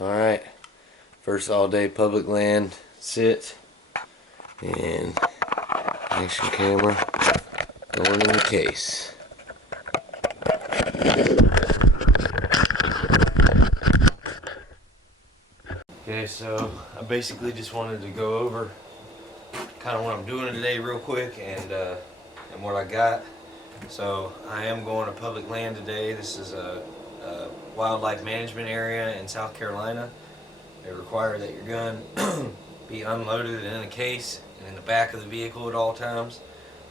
Alright, first all day public land sit and action camera going in the case. Okay, so I basically just wanted to go over kind of what I'm doing today real quick and what I got. So I am going to public land today. This is a wildlife management area in South Carolina. They require that your gun be unloaded in a case and in the back of the vehicle at all times.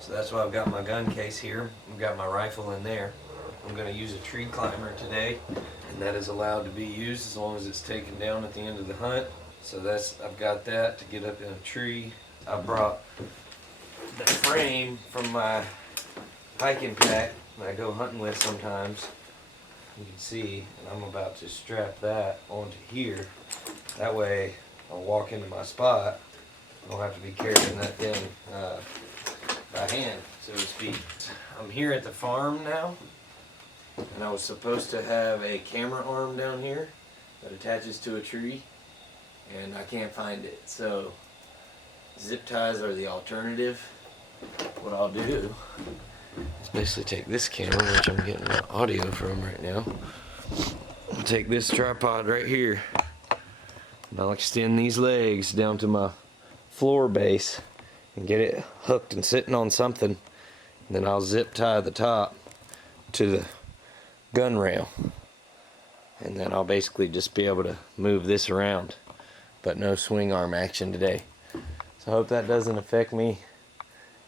So that's why I've got my gun case here. I've got my rifle in there. I'm going to use a tree climber today, and that is allowed to be used as long as it's taken down at the end of the hunt. So I've got that to get up in a tree. I brought the frame from my hiking pack that I go hunting with sometimes. You can see, and I'm about to strap that onto here. That way I'll walk into my spot. I don't have to be carrying that thing by hand, so to speak. I'm here at the farm now, and I was supposed to have a camera arm down here that attaches to a tree, and I can't find it. So zip ties are the alternative. What I'll do is basically take this camera, which I'm getting my audio from right now. I'll take this tripod right here, and I'll extend these legs down to my floor base and get it hooked and sitting on something, and then I'll zip tie the top to the gun rail, and then I'll basically just be able to move this around, but no swing arm action today. So I hope that doesn't affect me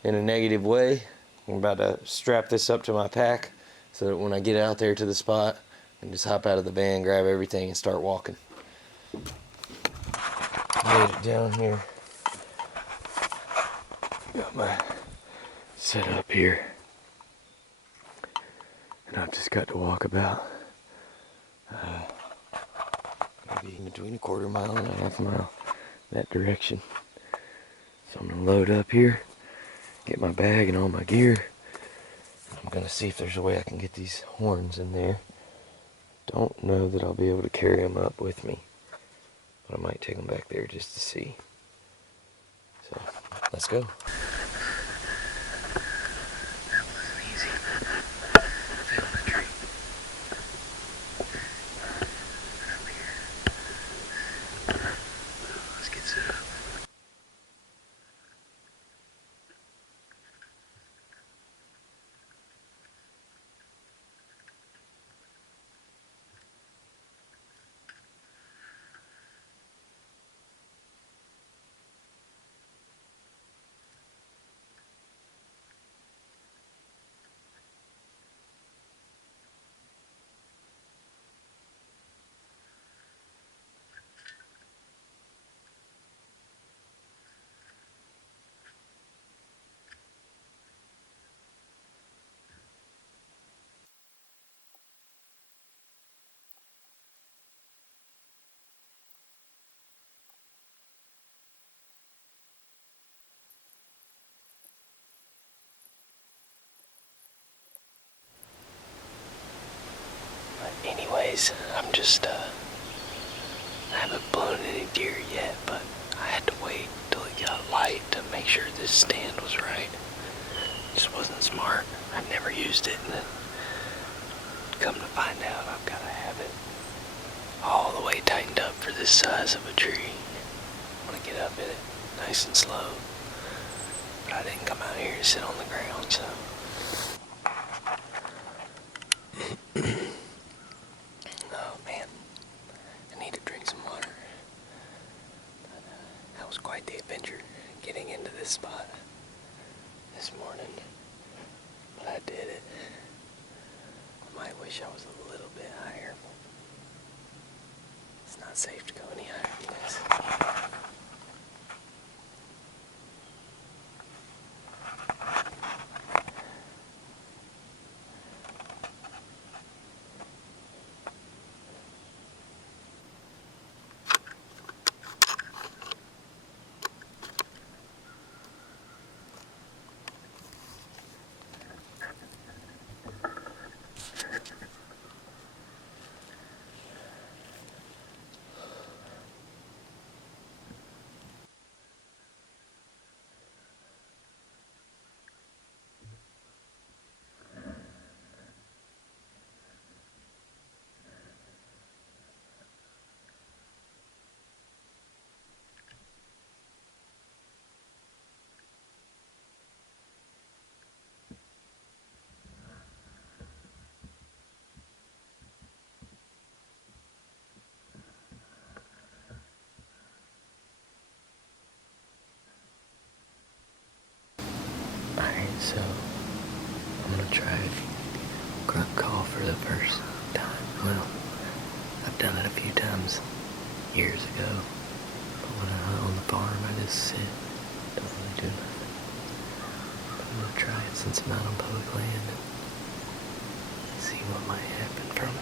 in a negative way. I'm about to strap this up to my pack so that when I get out there to the spot, I can just hop out of the van, grab everything, and start walking. Made it down here. Got my setup here. And I've just got to walk about maybe between a quarter mile and a half mile that direction. So I'm going to load up here, get my bag and all my gear. I'm going to see if there's a way I can get these horns in there. Don't know that I'll be able to carry them up with me, but I might take them back there just to see. So, let's go. That wasn't easy. Found the tree. Up here. Let's get set up. Anyways, I haven't blown any deer yet, but I had to wait till it got light to make sure this stand was right. Just wasn't smart. I've never used it, and then come to find out I've got to have it all the way tightened up for this size of a tree. I want to get up in it nice and slow, but I didn't come out here to sit on the ground, so. Oh man, I need to drink some water. That was quite the adventure getting into this spot this morning, but I did it. I might wish I was a little bit higher. It's not safe to go any higher than this. times years ago. But when I hunt on the farm, I just sit, don't really do nothing. But I'm gonna try it since I'm out on public land and see what might happen from it.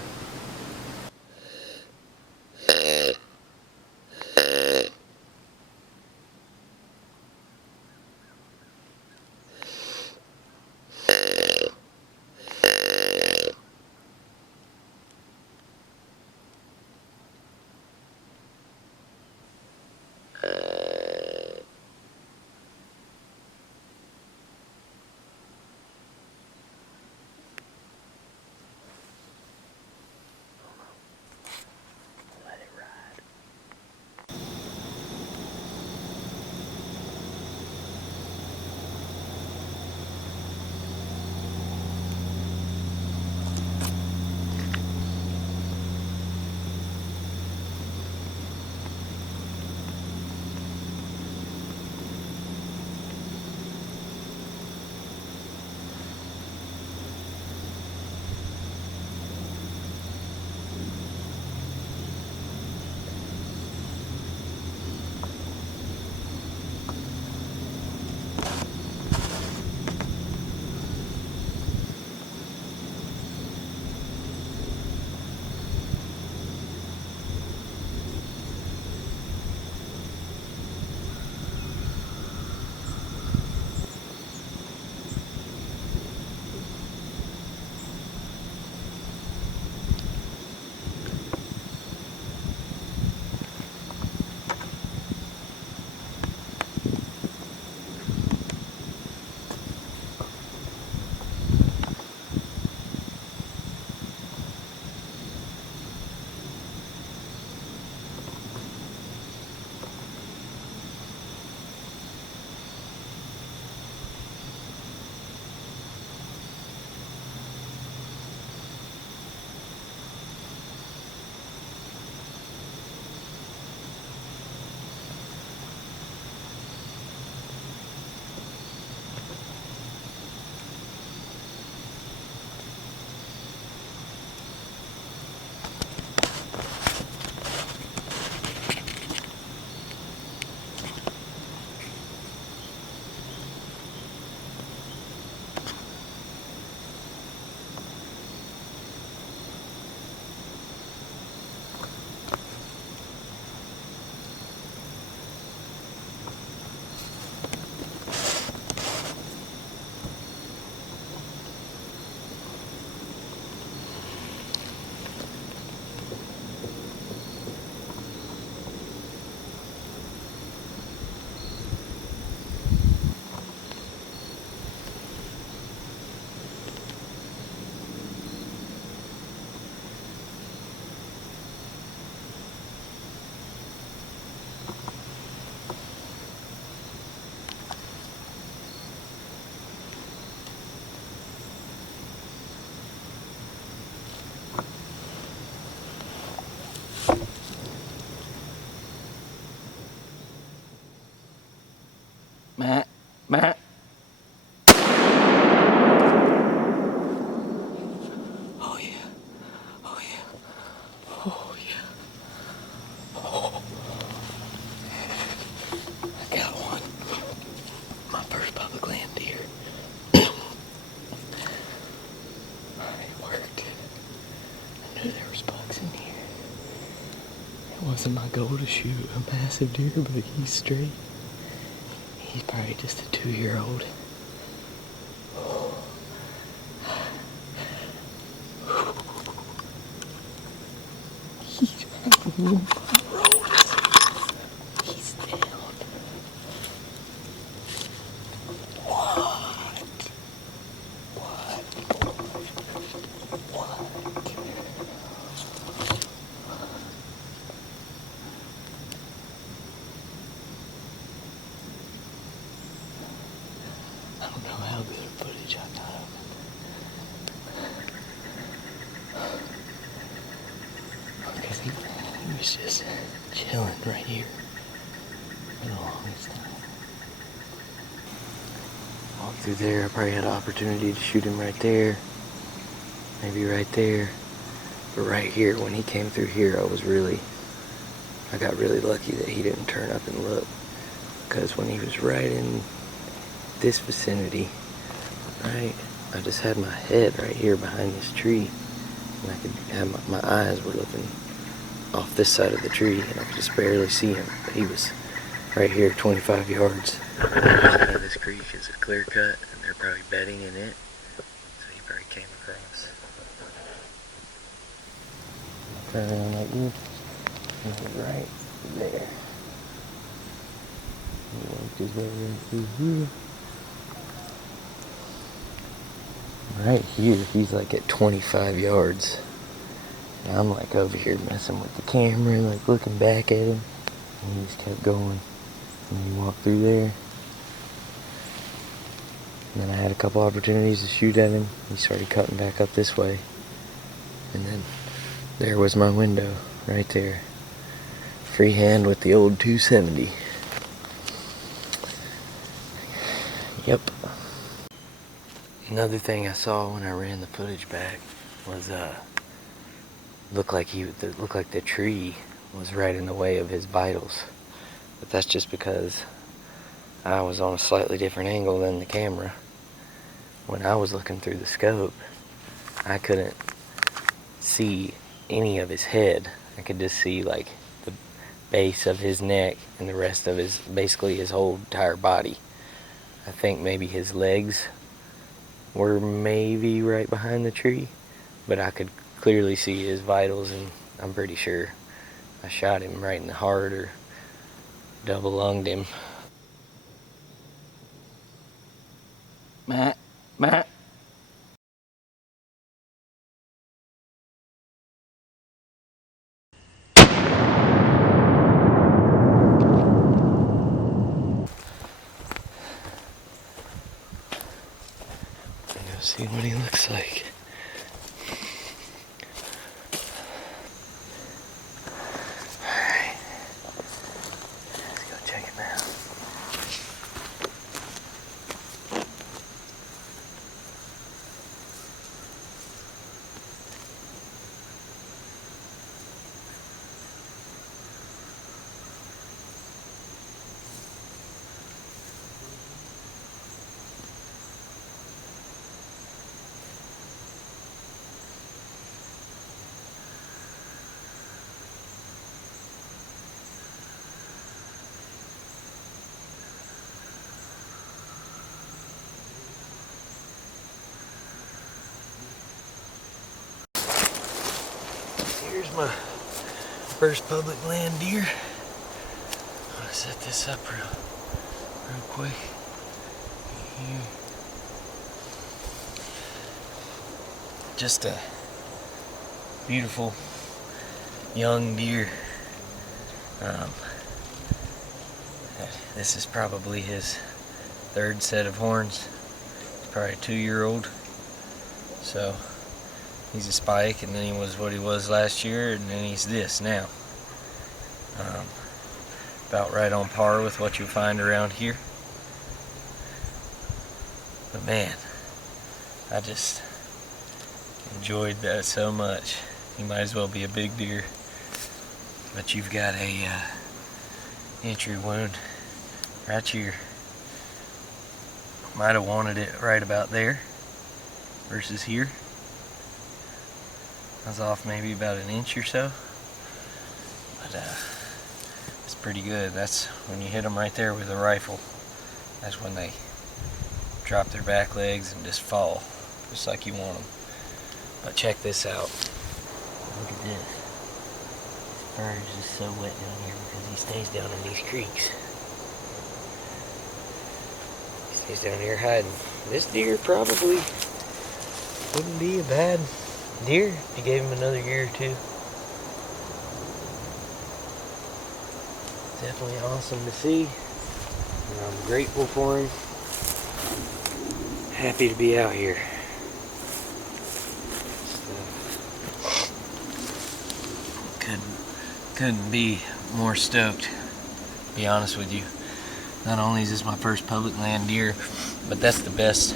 Matt. Oh yeah. Oh yeah. Oh yeah. Oh. I got one. My first public land deer. It worked. I knew there was bugs in here. It wasn't my goal to shoot a massive deer, but he's straight. He's probably just a 2-year-old. He's down. What? I don't know how good footage I got of it. Because he was just chilling right here for the longest time. Walked through there, I probably had an opportunity to shoot him right there. Maybe right there. But right here, when he came through here, I was really I got really lucky that he didn't turn up and look, because when he was right in this vicinity, right, I just had my head right here behind this tree, and I could have my eyes were looking off this side of the tree, and I could just barely see him. But he was right here, 25 yards. This creek is a clear cut, and they're probably bedding in it, so he probably came across. Turn around like you, and he's right there. He worked his way in through here. Right here, he's like at 25 yards. And I'm like over here messing with the camera, like looking back at him. And he just kept going. And he walked through there. And then I had a couple opportunities to shoot at him. He started cutting back up this way. And then there was my window, right there. Freehand with the old 270. Yep. Another thing I saw when I ran the footage back was looked like the tree was right in the way of his vitals. But that's just because I was on a slightly different angle than the camera. When I was looking through the scope, I couldn't see any of his head. I could just see like the base of his neck and the rest of basically his whole entire body. I think maybe his legs were maybe right behind the tree, but I could clearly see his vitals, and I'm pretty sure I shot him right in the heart or double lunged him. Matt. Go see what he looks like. Alright. Let's go check him out. Here's my first public land deer. I'm gonna set this up real quick. Here. Just a beautiful young deer. This is probably his third set of horns. He's probably a 2-year-old. So he's a spike, and then he was what he was last year, and then he's this now. About right on par with what you find around here. But man, I just enjoyed that so much. He might as well be a big deer. But you've got a entry wound right here. Might have wanted it right about there versus here. I was off maybe about an inch or so, but it's pretty good. That's when you hit them right there with a rifle. That's when they drop their back legs and just fall, just like you want them. But check this out. Look at this. This fur is just so wet down here because he stays down in these creeks. He stays down here hiding. This deer probably wouldn't be a bad deer if you gave him another year or two. Definitely awesome to see. And I'm grateful for him. Happy to be out here. Couldn't be more stoked, to be honest with you. Not only is this my first public land deer, but that's the best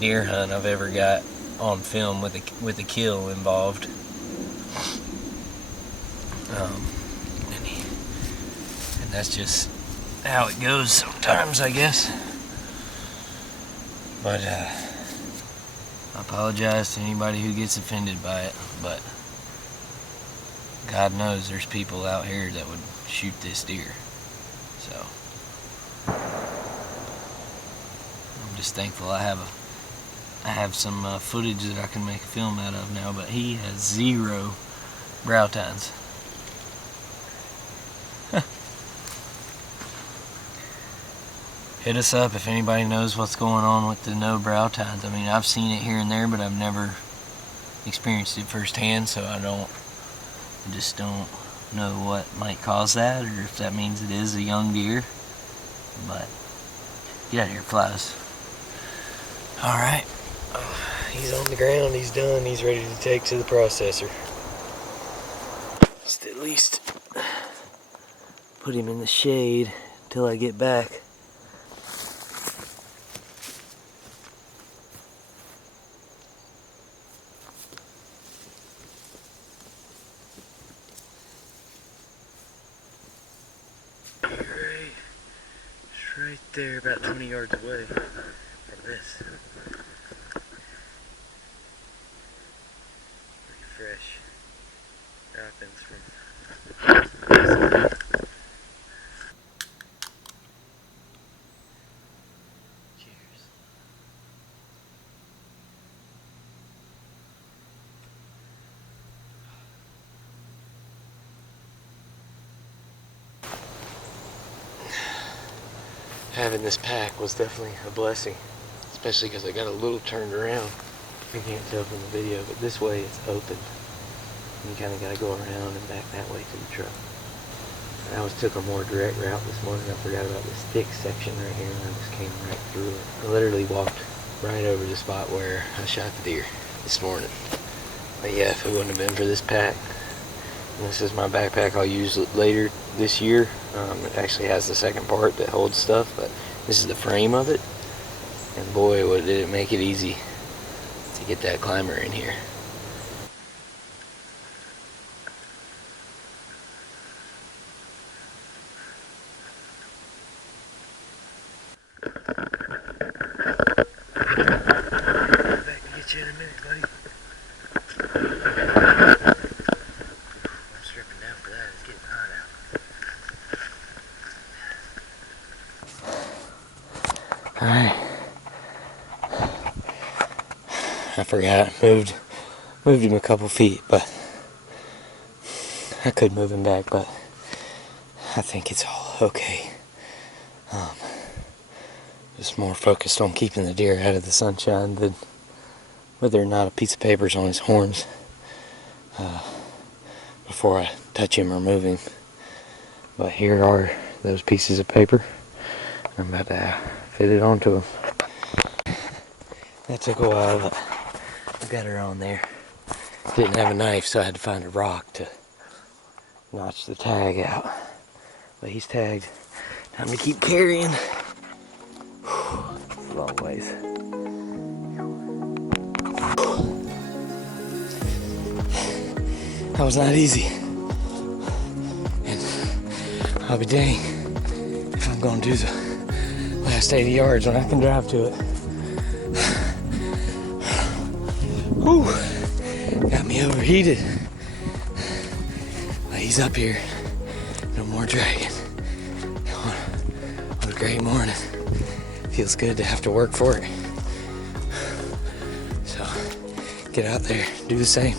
deer hunt I've ever got on film with a kill involved. And that's just how it goes sometimes, I guess. But I apologize to anybody who gets offended by it, but God knows there's people out here that would shoot this deer. So I'm just thankful I have some footage that I can make a film out of now. But he has 0 brow tines. Hit us up if anybody knows what's going on with the no brow tines. I mean, I've seen it here and there, but I've never experienced it firsthand, so I just don't know what might cause that, or if that means it is a young deer. But get out of here, flies. Alright, he's on the ground, he's done, he's ready to take to the processor. Just at least put him in the shade till I get back. Right there, about 20 yards away from this. Pretty fresh droppings from. Cheers. Having this pack was definitely a blessing, especially because I got a little turned around. You can't tell from the video, but this way it's open. You kind of got to go around and back that way to the truck. I always took a more direct route this morning. I forgot about this thick section right here, and I just came right through it. I literally walked right over the spot where I shot the deer this morning. But yeah, if it wouldn't have been for this pack, and this is my backpack I'll use later this year. It actually has the second part that holds stuff, but this is the frame of it. And boy, did it make it easy to get that climber in here. Back to get you in a minute, buddy. I'm stripping down for that. It's getting hot out. Alright. I forgot. Moved him a couple feet, but I could move him back, but I think it's all okay. Just more focused on keeping the deer out of the sunshine than whether or not a piece of paper's on his horns before I touch him or move him. But here are those pieces of paper. I'm about to fit it onto him. That took a while, but I got her on there. Didn't have a knife, so I had to find a rock to notch the tag out. But he's tagged. Time to keep carrying. It's a long ways. That was not easy. And I'll be dang if I'm gonna do the last 80 yards when I can drive to it. Whew. Got me overheated. But he's up here. No more dragging. What a great morning. Feels good to have to work for it. So, get out there, do the same.